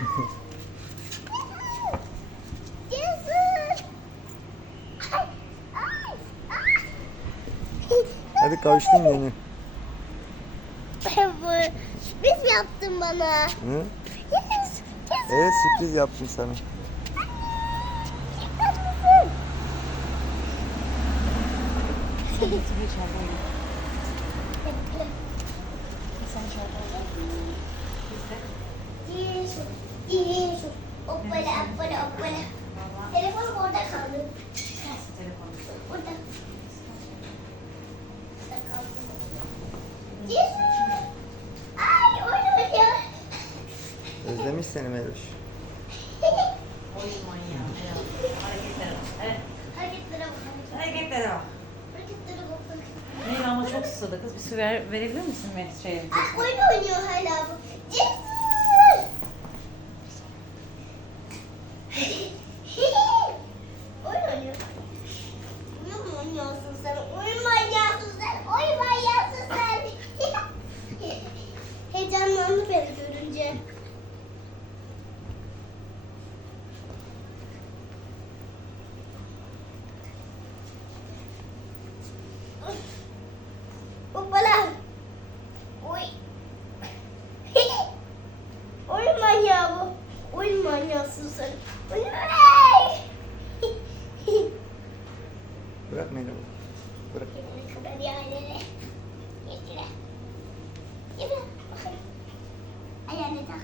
Hadi kavuştun beni. Sürpriz mi yaptın bana? Hı? Evet sürpriz yaptım sana. Anne, yeşil. Hoppala, hoppala, hoppala. Telefonum orada kaldı. Kaldı. Yeşil. Ay, oyun oynuyor. Özlemiş seni Meloş. Oyun. Evet. Hareketlere bak. Evet. Hareketlere bak. Hareketlere bak. Hareketlere bak. Neyse ama çok susadı kız. Bir su ver, verebilir misin Melis şeye? Ay, oyun oynuyor hala bu. Yeşil. oyun oynuyor. Oynuyorsun sen? Oyun manyağısın sen. Oyun manyağısın sen. Heyecanlandı beni görünce. Hoppala. Oy. Oyun manyağı bu. Oyun manyağısın sen. berat main tu. Berat. Ayah, ada tak.